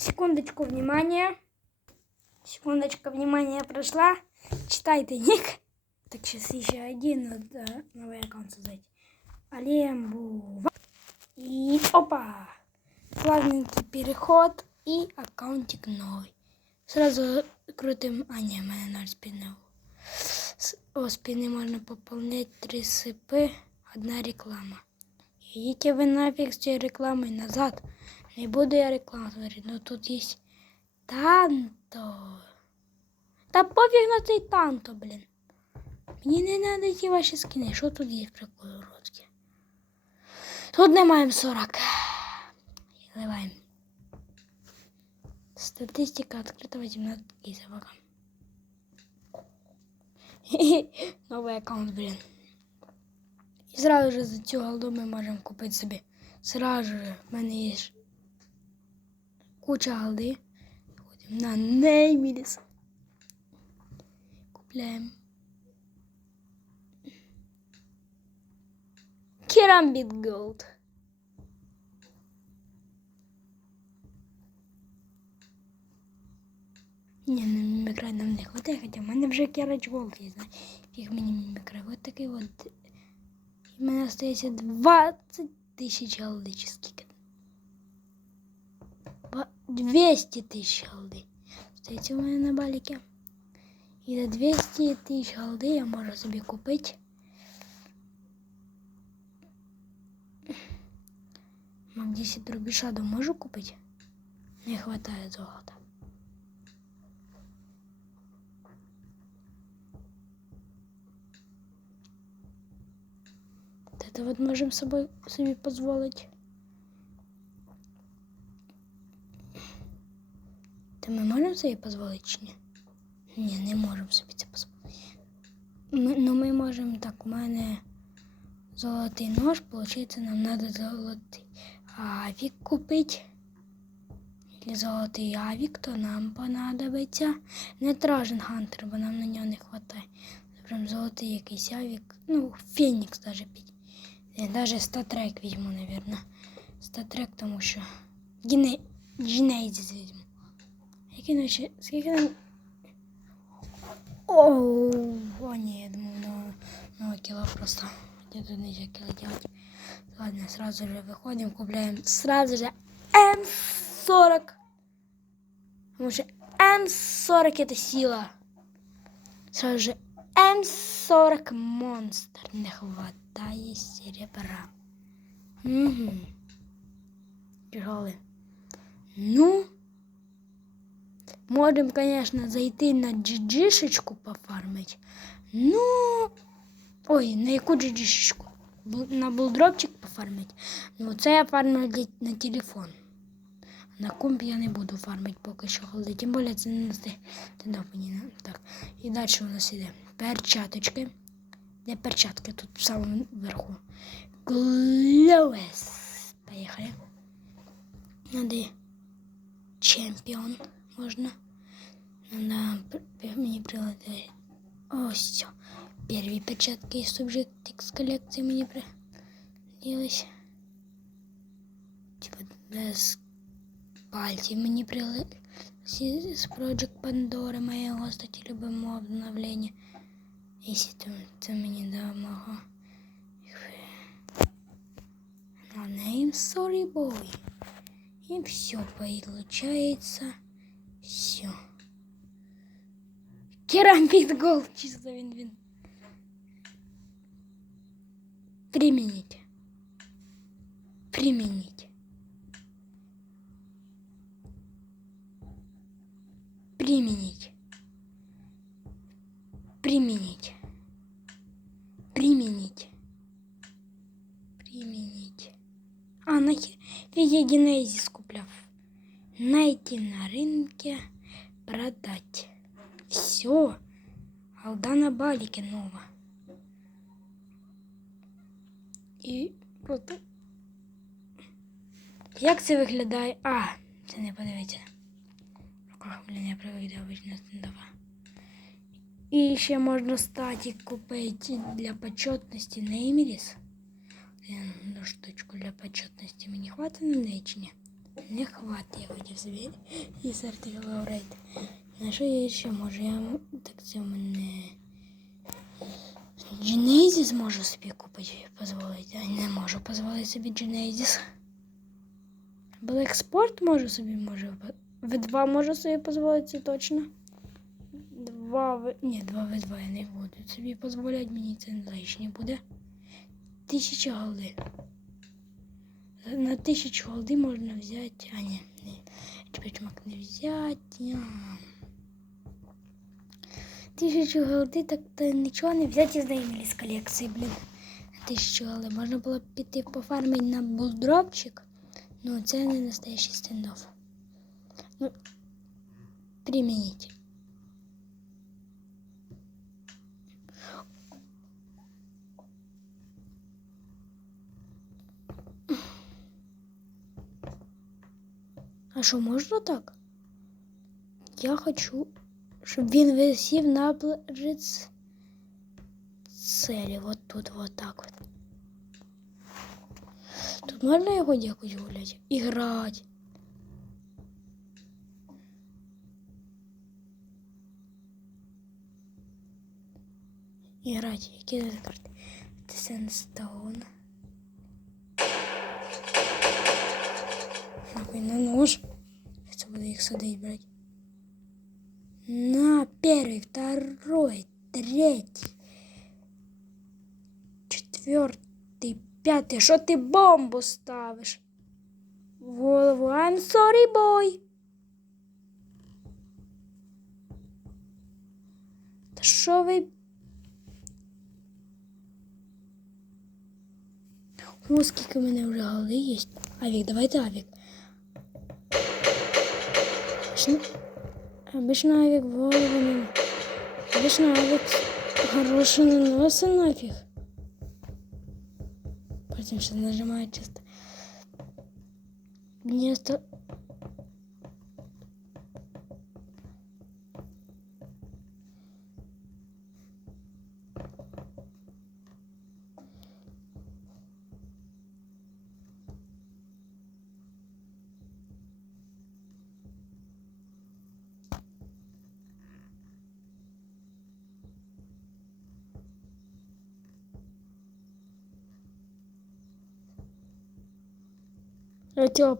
Секундочку, внимания. Секундочка, внимание прошла. Читайте ник. Так, сейчас еще один вот, э, новый аккаунт создать. Алембу. И опа. Плавненький переход и аккаунтик новый. Сразу крутим. А, ні, в мене ноль спінив. С- О, спини можна поповнять три сипи, одна реклама. Идите вы нафиг с цією рекламою назад. Не буду я рекламу смотреть, но тут есть танто. Та пофіг на цей танто, блін. Мені не треба ті ваші скини. Що тут є прикольно уродське? Тут не маємо 40. Заливаємо. Статистика открыта 18 кейсов. Новий аккаунт, блін. І зразу же за цю голду ми можемо купити собі. Сразу же в мене є ж куча голди. Ходимо на Нейміліс. Купляємо. Керамбіт Голд. Ні, ну мімікрай нам не хватає, хоча в мене вже керач голд є, знає. Фіг мені мімікрай. Ось такий от. І в мене остається 20 тисяч голди, чи скільки. Ба- 200 тисяч голди. Остається у мене на баліки. І за 200 тисяч голди я можу собі купити. Мак 10 рубіша можу купити? Не хватає золота. Вот Это вот можем собой себе позволить. Та ми можемо собі дозволити чи ні? Ні, не можемо собі це дозволити. Ну ми можемо так, у мене золотий нож, виходить, нам треба золотий авік купити. Для золотий авік, то нам понадобиться не Тражен Хантер, бо нам на нього не вистачає. Прям золотий якийсь авік. Ну, Фенікс даже пить. Я даже статрек візьму, наверное. Статрек, тому що Гіне... Генезис візьму. Який наче... Скільки нам... Оу, о, ні, я думав, на, на кіло просто. Я тут нельзя кило делать. Ладно, сразу же выходим, купляем сразу же М40. Потому что М40 это сила. Сразу же М40 монстр. Не хватает серебра. Угу. Тяжелый. Ну, можем, конечно, зайти на джиджишечку пофармить. Ну, ой, на яку джиджишечку? На булдропчик пофармить. Ну, це я фармлю на телефон. На комп я не буду фармити поки що голди. Тим більше це не мені Так. І далі у нас іде перчаточки. Де перчатки тут в самому верху. Глоуес. Поїхали. Надо чемпіон можна. Надо пр- мені приладити. Ось все. Перві перчатки і субжектик з колекції мені прилились. Типа без пальців мені прилились з Project Pandora, моєго, кстати, любимого обновлення. Якщо це, це мені допомогло. На name sorry boy. И все получается. Все. Керамбит гол чисто вин-вин. Применить. Применить. Применить. Применить. Применить. Применить. А, нахер. Я це виглядає? А, це не подивіться. Руках, блін, я привик до обичного стендова. І ще можна статік купити для почетності Нейміріс. Одну штучку для почетності мені хватить на неї чи ні? Не хватить, я хотів собі і сертифікат рейд. На що я ще можу? Я так це мене. Genesis можу собі купити, дозволити. А не можу дозволити собі Genesis. Sport можу собі, можу. В2 можу собі дозволити, точно. Два в... Ні, два в 2 я не буду собі дозволяти, мені це лишнє буде. Тисяча голди. На тисячу голди можна взяти. А, ні, ні. Чпичмак не взяти. Тисячу голди, так то нічого не взяти неї з колекції, блін. Тисячу голди. Можна було піти пофармити на булдропчик. Ну, це не настоящий стендов. Ну, примініть. А що можна так? Я хочу, щоб він висів на близ целі. Вот тут, вот так вот. Тут можна його якось гуляти? Іграти. Іграти. Які це карти? Сенстоун. Нахуй на нож. Це буде їх садить, блядь. На первый, второй, третий, четвертый, пятый. Що ти бомбу ставиш? В голову. I'm sorry, boy. Та що ви? О, скільки в мене вже голи є. Авік, давайте авік. Обычно, обычно авик в голову не... Обычно авик хороший наносы нафиг. Потому нажимаю чисто. Мне Вместо... Цього...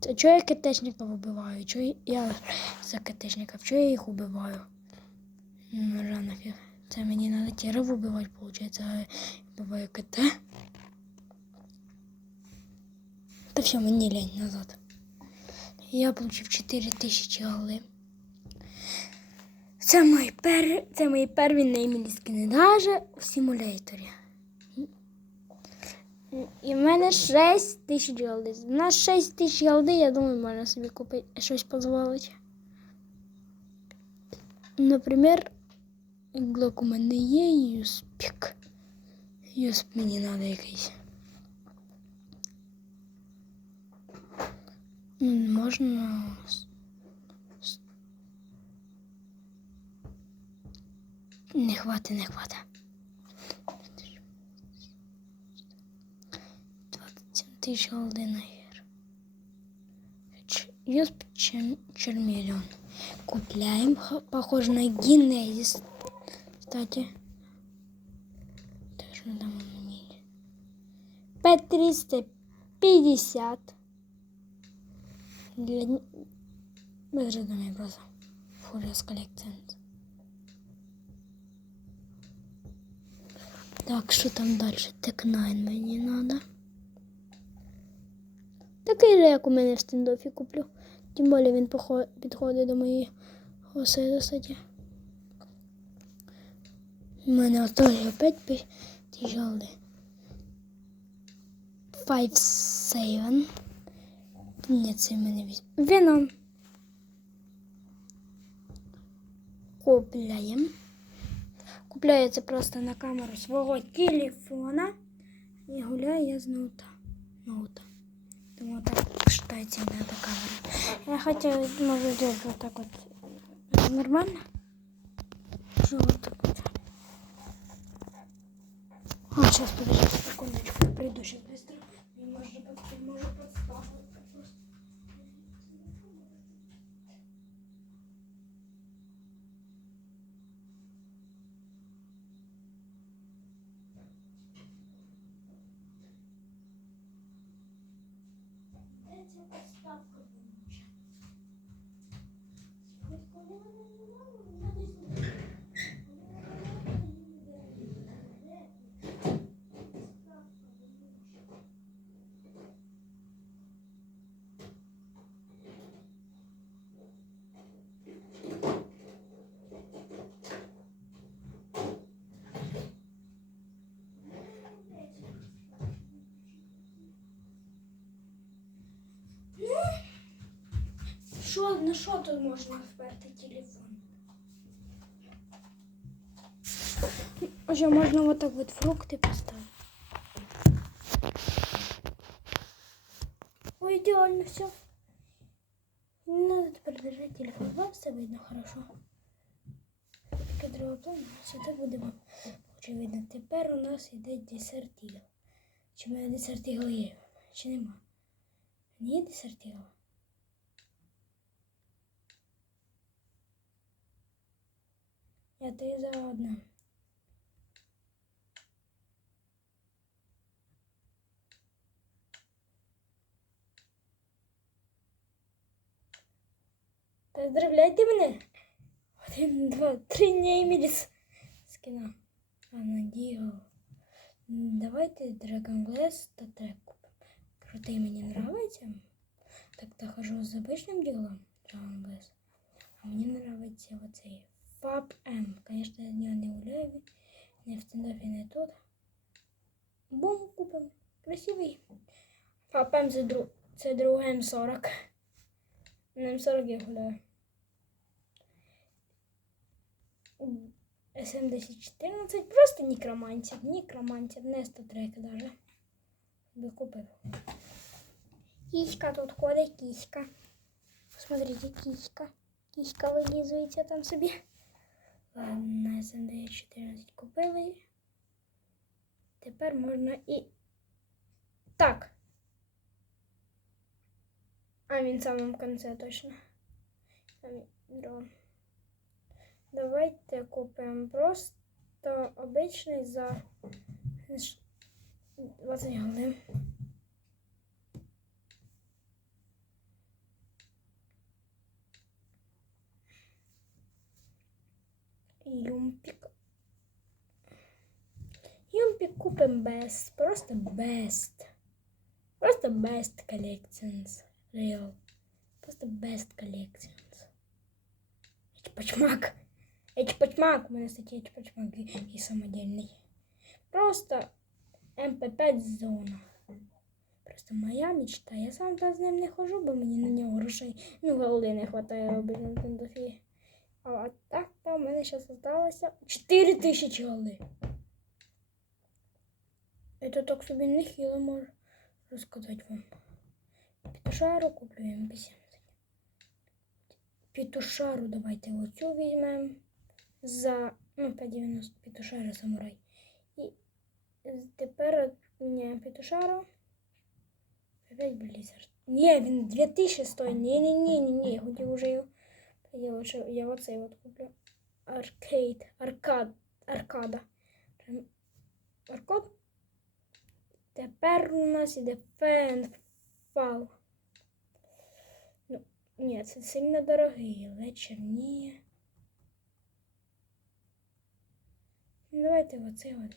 Це чого я китечників вбиваю? Чого я за китечників? Чого я їх убиваю? Ну, нафіг. Це мені треба тіров вбивати, виходить, я вбиваю КТ. Та все, мені лень назад. Я получив 4000 голи. Це мої, пер... це мої перві неймілі скини, навіть в симуляторі. І в мене 6 тисяч голди. На 6 тисяч голди, я думаю, можна собі купити щось дозволити. Наприклад, глок у мене є юспік. Юсп мені треба якийсь. Можна. Не хватить, не хватить. 27 тысяч голды наверх. Юсп чем чермелен. Купляем. х- Похоже на генезис. Кстати. Тоже там мне. П350. Для... н- Без жодної просто. Фуріос колекціонс. Так, що там далі? Тек-9 мені надо. Такий як у мене в стендофі куплю. Тим більше він підходить до моєї оси. У мене осталось опять тяжелый. Five seven. Ні, це в мене візьме. Віном. Купляємо. Купляю це просто на камеру свого телефона. І гуляю я з ноута. ноута. Думаю, так считайте на эту камеру. Я хотела, может, сделать вот так вот. Это нормально? Вот так вот? А, сейчас, подождите секундочку, я приду сейчас çok Що, на що тут можна вперти телефон? Вже можна вот так вот фрукти поставити. Ой, ідеально все. Не надо тепер держати телефон. Вам все видно хорошо. Таке другого плану. Все так буде вам очевидно. Тепер у нас йде десертіл. Чи в мене десертіл є? Чи нема? Не є Я ти за одна. Поздравляйте мене. Один, два, три Неймеліс. Скина. Ладно, Діо. М, Давайте Dragon Glass та трек купимо. Крутий мені нравиться. Так то хожу з обичним ділом Dragon Glass. А мені нравиться оцей Fab M. Конечно, я не гуляю, не в стендапі, не тут. Бум купимо. Красивий. Fab M це, дру... це другий М40. На М40 я гуляю. СМ1014 просто некромантер, некромантер, не 100 трек даже. Би купив. Тут ходить, киська. Смотрите, киська. Киська вилізується там собі. На СМД14 купили. Тепер можна і. Так. А він в самому кінці точно. Дрон. Давайте купимо просто обичний за 20 гривень. Юмпік. Юмпік купим best. Просто best. Просто best collections. Real. Просто best collections. Эчпачмак. Эчпачмак. У мене статті Эчпачмак і, і самодільний. Просто МП5 зона. Просто моя мечта. Я сам та з ним не хожу, бо мені на нього грошей. Ну, голди не вистачає робити на тендофі. А так то в мене зараз залишилося 4 тисячі голди. Это так собі не хіло можу розказати вам. Петушару куплю МП70. Петушару давайте оцю візьмемо за ну, 5,90 петушара самурай. І тепер не петушару. Опять Blizzard. Ні, він 2000 стоїть. Ні, ні, ні, ні, ні. Я хотів уже його. Я лучше я оцей от куплю. Аркейд. Аркад. Аркада. Аркад. Тепер у нас іде фенфал. Ну, ні, це сильно дорогий. Вечір ні. Ну, Давайте оцей от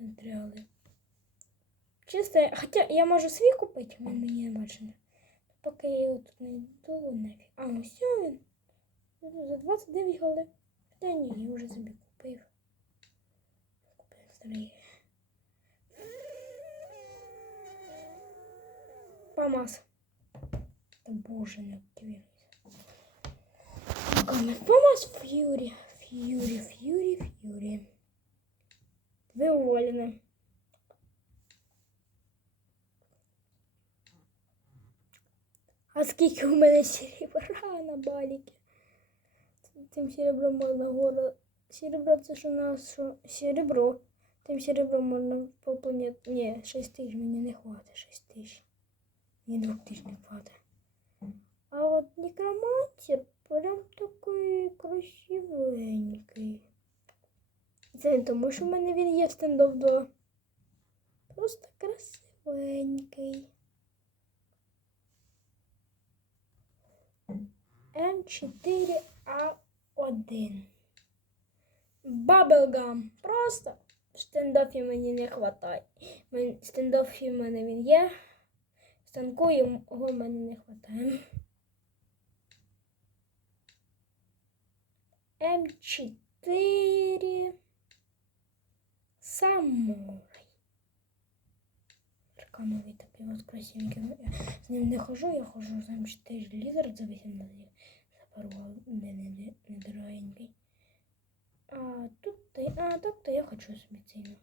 візьмемо. Тріали. Чисто, я- хоча я можу свій купити, він мені не бачить. Поки я його тут не йду, нафіг. А, ось він. За 29 голди. Та ні, я вже собі купив. Купив старий. Памас. Та боже, не кивіруйся. Памас Ф'юрі. Ф'юрі, Ф'юрі, Ф'юрі. Ви уволені. А скільки у мене серебра на баліки? Тим серебром можна гору. Серебро це ж у нас що? Серебро. Тим серебром можна по планеті. Ні, 6 тисяч мені не хватить. 6 тисяч. Мені 2 тисяч не хватить. А от некромантір прям такий красивенький. Це не тому, що в мене він є в стендов 2. Просто красивенький. М4А1. Баблгам. Просто стендофів мені не вистачає. В мене він є. Станку його в мене не вистачає. М4 Самурай. Шикановий такий от красивенький. Я з ним не хожу, я хожу з М4 лізер за 8 разів. Запарував не, не, не, недорогенький. А тут, то- а тут то я хочу собі цей ну,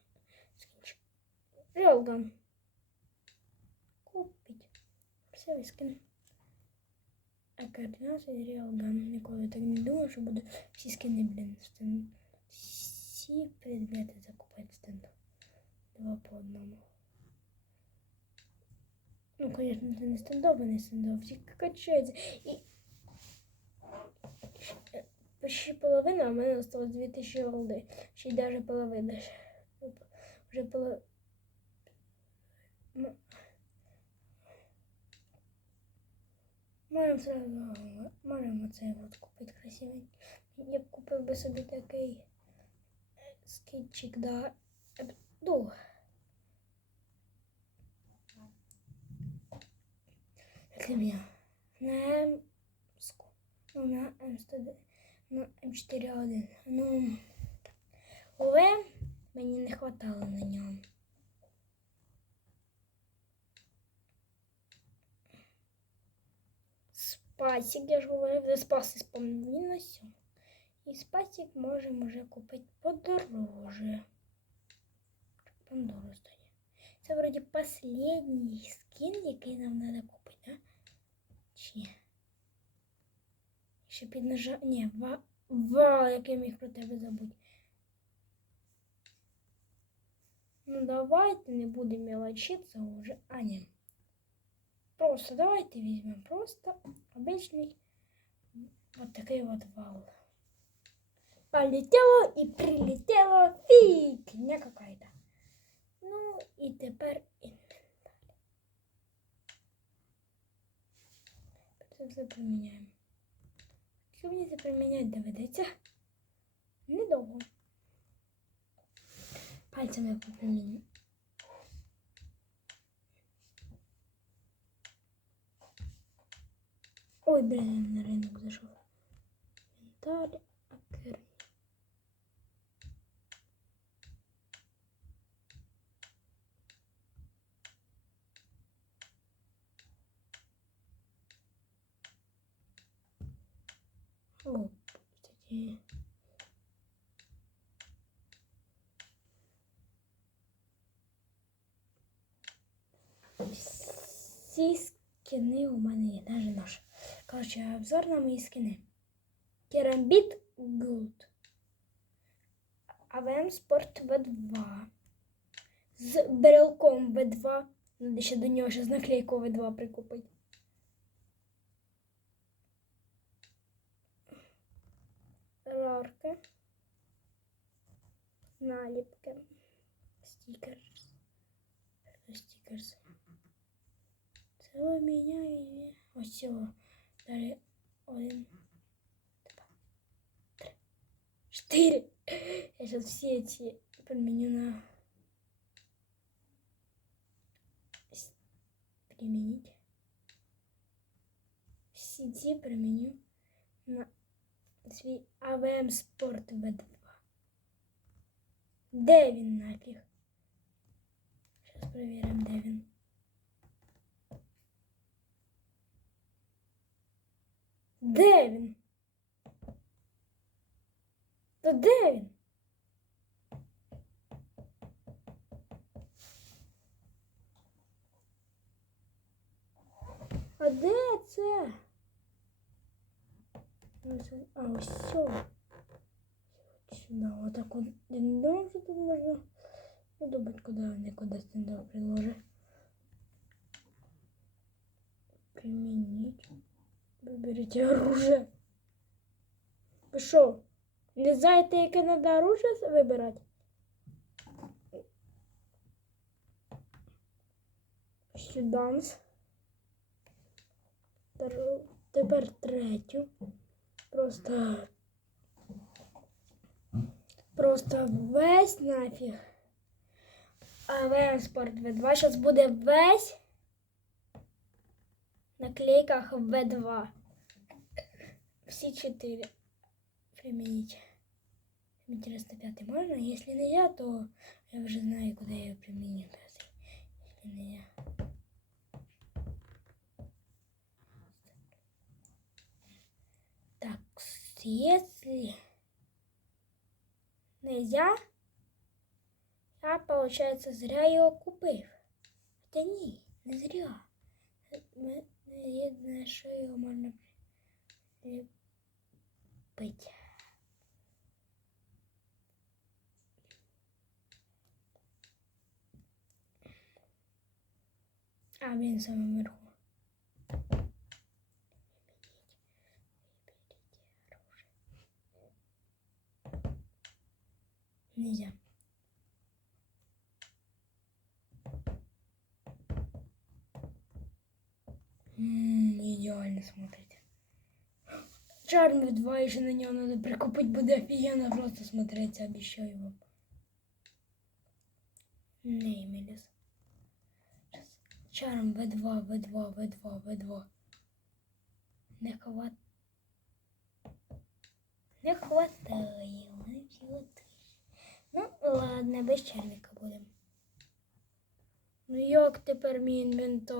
скінчик. Реалган. Купить. Красивий скин. А координація Реалган. Ніколи так не думав, що буде всі скини, блін, стен. Всі предмети закупати стенду. Два по одному. Ну, конечно, це не стендов, а не стендов. Всі качаються. І е, Почти половина, а в мене осталось 2000 голди. Ще й даже половина. Вже половина. Можемо сразу, можемо це от купити красивий. Я б купив би собі такий скітчик, да. Ну, для меня. На М, ску- ну, на М100, на М4А1. Ну, але мені не хватало на ньому. Спасик, я ж говорив, за спаси спомнилося. І спасик можемо вже купити подороже. Пандору стає. Це вроді последній скін, який нам треба купити, да? Чи ні? Ще під нажа... Ні, ва... Вау, як я міг про тебе забути. Ну давайте не будемо мелочиться уже. А, ні. Просто давайте візьмемо просто обычный вот такой вот вал. Полетело и прилетело фигня какая-то. Ну і тепер інвентар. Це все поміняємо. Що мені це приміняти доведеться? Недовго. Пальцями я. Ой, блин, на ринок зайшов. Інвентар, акер. О, кстати. Всі скини у мене є, навіть наш. Коротше, обзор на мої скини. Керамбіт Gold. АВМ Спорт В2. З брелком В2. Надо ще до нього ще наклейку В2 прикупити. Рарки. Наліпки. Стікерс. Стікерс. Це у мене є. Ось цього. Далі один, два, три, чотири. Я сейчас все эти применю на с- применить. Все ці применю на свій АВМ Спорт В2. Де він нафіг? Сейчас проверим, де він. Де він? Та де він? А де це? Ось, А, ось все. Отак от. Я не думав, що тут можна подумати, куди вони куди стендап приложить. Применить. Виберіть оружие. Ви що? Не знаєте, яке треба оружие вибирати? Сюданс. Тепер третю. Просто. Просто весь нафіг. А ВМ Спорт В2 зараз буде весь на клейках В2. Всі чотири применить. Интересно, пятый можно? Если нельзя, то я уже знаю, куда я применю пятый. Если нельзя. Так, с- если нельзя, я, получается, зря его купив. Хотя ні, не зря. М- Єдине, що його приліпити. А він саме вверху. Нельзя. М, Идеально смотрите. Чармер 2 еще на него надо прикупить, будет офигенно просто смотреться, обещаю вам. Неймелес. Чарм В2, В2, В2, В2. Не хват... Не хватає. не. Ну, ладно, без чарміка будемо. Ну як тепер мій інвентар?